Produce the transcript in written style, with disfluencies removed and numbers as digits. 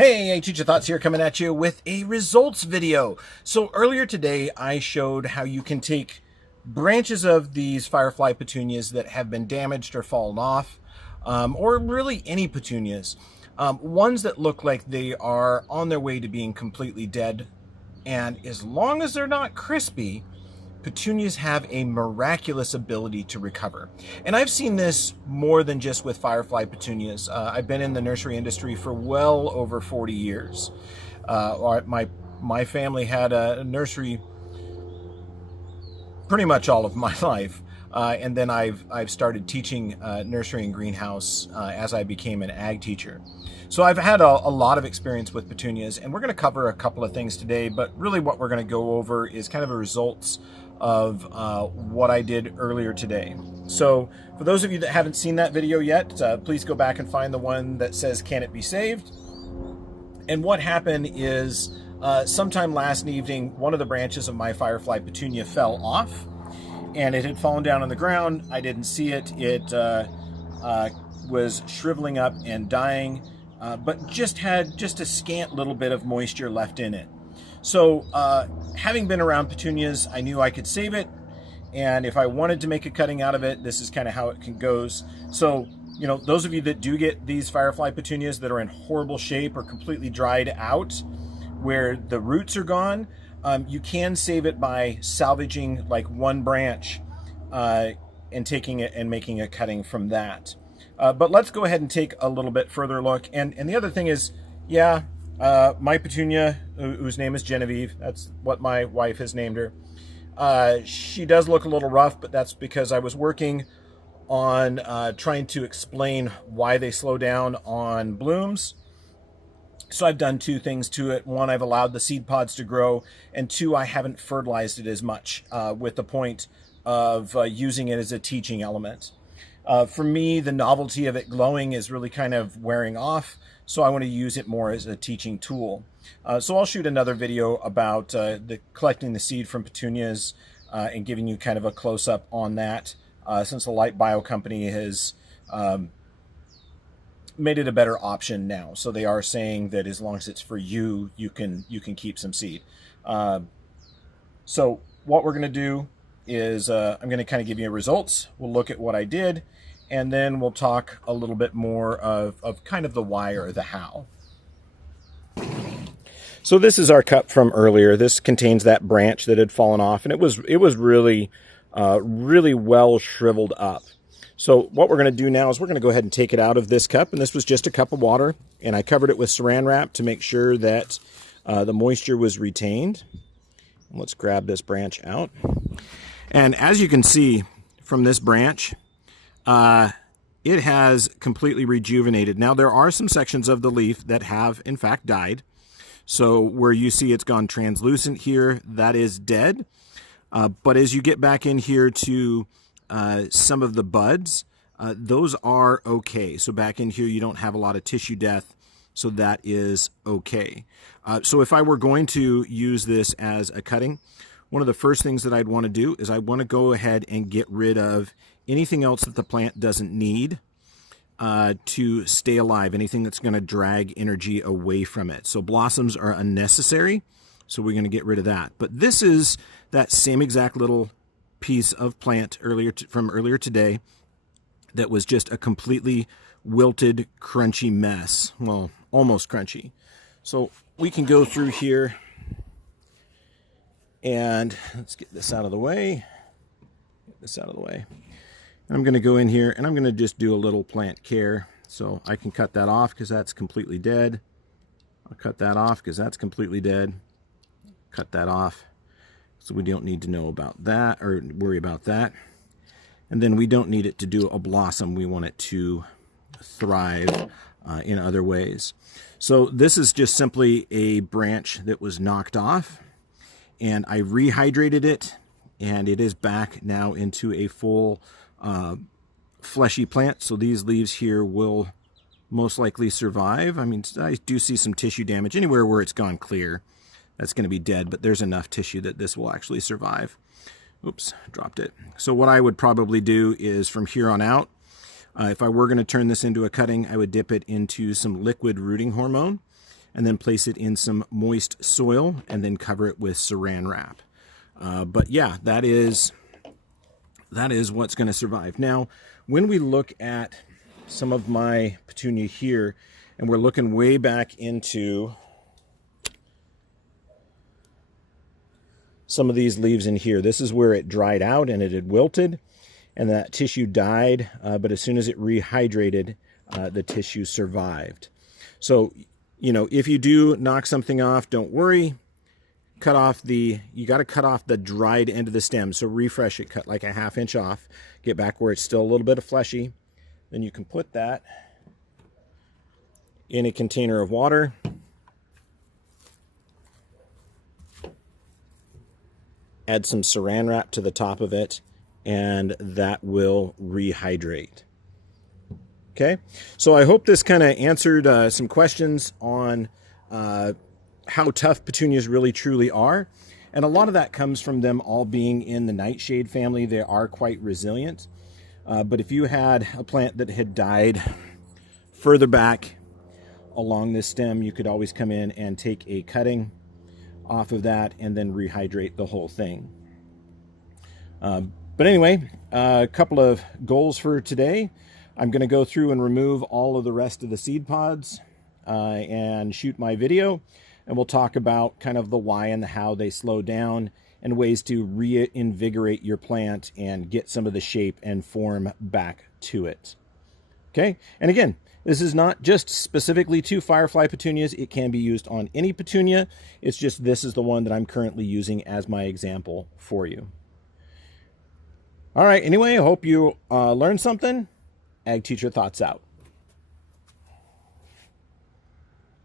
Hey, Teacher Thoughts here, coming at you with a results video. So earlier today, I showed how you can take branches of these firefly petunias that have been damaged or fallen off, or really any petunias, ones that look like they are on their way to being completely dead. And as long as they're not crispy, petunias have a miraculous ability to recover. And I've seen this more than just with firefly petunias. I've been in the nursery industry for well over 40 years. My family had a nursery pretty much all of my life. And then I've started teaching nursery and greenhouse as I became an ag teacher. So I've had a lot of experience with petunias, and we're going to cover a couple of things today, but really what we're going to go over is kind of a results of what I did earlier today. So for those of you that haven't seen that video yet, please go back and find the one that says, "Can it be saved?" And what happened is sometime last evening, one of the branches of my firefly petunia fell off, and it had fallen down on the ground. I didn't see it. It was shriveling up and dying, but just had a scant little bit of moisture left in it. So having been around petunias, I knew I could save it, and if I wanted to make a cutting out of it, this is kind of how it goes. So, you know, those of you that do get these firefly petunias that are in horrible shape or completely dried out, where the roots are gone, you can save it by salvaging like one branch and taking it and making a cutting from that. But let's go ahead and take a little bit further look. And the other thing is, yeah, my petunia, whose name is Genevieve, that's what my wife has named her. She does look a little rough, but that's because I was working on trying to explain why they slow down on blooms. So I've done two things to it. One, I've allowed the seed pods to grow, and two, I haven't fertilized it as much with the point of using it as a teaching element. For me, the novelty of it glowing is really kind of wearing off, so I want to use it more as a teaching tool. So I'll shoot another video about collecting the seed from petunias and giving you kind of a close-up on that, since the Light Bio company has made it a better option now. So they are saying that as long as it's for you, you can keep some seed. So what we're going to do is I'm going to kind of give you results. We'll look at what I did, and then we'll talk a little bit more of kind of the why or the how. So this is our cut from earlier. This contains that branch that had fallen off, and it was really really well shriveled up. So what we're going to do now is we're going to go ahead and take it out of this cup, and this was just a cup of water, and I covered it with saran wrap to make sure that the moisture was retained. Let's grab this branch out. And as you can see from this branch, it has completely rejuvenated. Now, there are some sections of the leaf that have, in fact, died. So where you see it's gone translucent here, that is dead. But as you get back in here to some of the buds, those are okay. So back in here, you don't have a lot of tissue death, so that is okay. So if I were going to use this as a cutting, one of the first things that I'd want to do is I want to go ahead and get rid of anything else that the plant doesn't need to stay alive, anything that's going to drag energy away from it. So blossoms are unnecessary, so we're going to get rid of that. But this is that same exact little piece of plant from earlier today that was just a completely wilted, crunchy mess. Well, almost crunchy. So we can go through here, and let's get this out of the way. And I'm going to go in here, and I'm going to just do a little plant care. So I can cut that off because that's completely dead. I'll cut that off because that's completely dead. Cut that off. So we don't need to know about that or worry about that. And then we don't need it to do a blossom. We want it to thrive in other ways. So this is just simply a branch that was knocked off, and I rehydrated it, and it is back now into a full fleshy plant. So these leaves here will most likely survive. I mean, I do see some tissue damage anywhere where it's gone clear. That's going to be dead, but there's enough tissue that this will actually survive. Oops, dropped it. So what I would probably do is from here on out, if I were going to turn this into a cutting, I would dip it into some liquid rooting hormone. and then place it in some moist soil and then cover it with saran wrap. But yeah, that is what's going to survive. Now, when we look at some of my petunia here, and we're looking way back into some of these leaves in here, this is where it dried out and it had wilted, and that tissue died, but as soon as it rehydrated, the tissue survived. So, you know, if you do knock something off, don't worry. You got to cut off the dried end of the stem. So refresh it, cut like a 1/2 inch off, get back where it's still a little bit of fleshy. Then you can put that in a container of water. Add some saran wrap to the top of it, and that will rehydrate. Okay, so I hope this kind of answered some questions on how tough petunias really truly are. And a lot of that comes from them all being in the nightshade family. They are quite resilient. But if you had a plant that had died further back along this stem, you could always come in and take a cutting off of that and then rehydrate the whole thing. But anyway, a couple of goals for today. I'm going to go through and remove all of the rest of the seed pods and shoot my video. And we'll talk about kind of the why and the how they slow down and ways to reinvigorate your plant and get some of the shape and form back to it. Okay, and again, this is not just specifically to firefly petunias. It can be used on any petunia. It's just this is the one that I'm currently using as my example for you. All right, anyway, I hope you learned something. Ag Teacher Thoughts out.